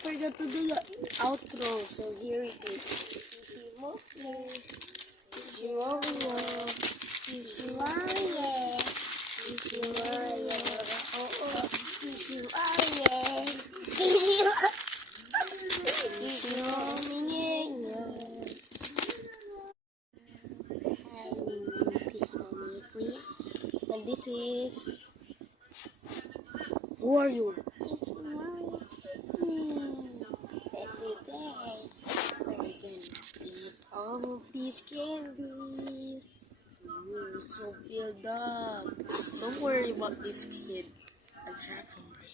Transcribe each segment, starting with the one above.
forgot to do the outro, so here it is. And this is who are you? Every day we're gonna eat all of these candies. We're so filled up. Don't worry about this kid. I'll try from there.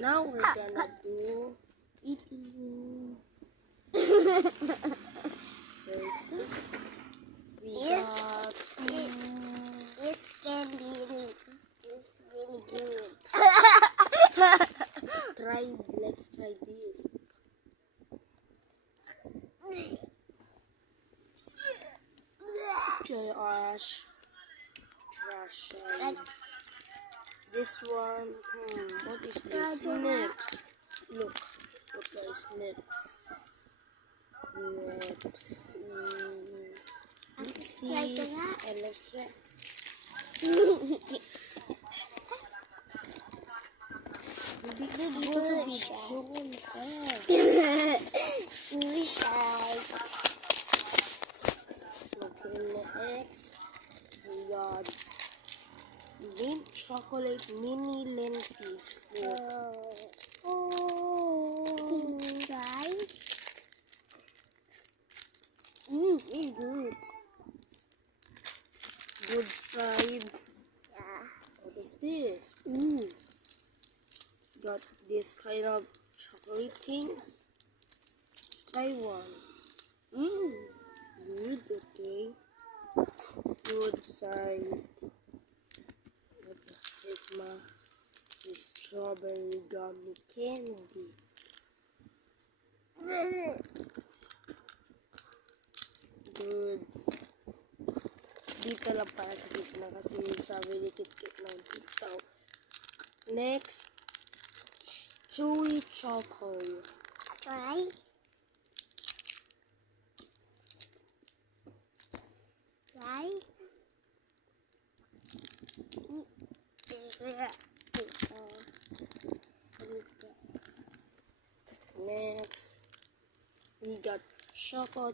Now we're gonna do eating. This candy is really good. Let's try this. Trash. This one, what is this? Snips. Look guys, snips. Oopsies. And let's try. Dito sa video. Okay, next we got mint chocolate mini lentis. Try. It's good. Good side. Yeah. What is this? Got this kind of chocolate things. Try one. Good, okay. Good side. What the Sigma is strawberry gummy candy. Good. Dito lang para sa gitna kasi sabi dikit-kit lang dito. Next, chewy choco. Try. Try. Next, we got choco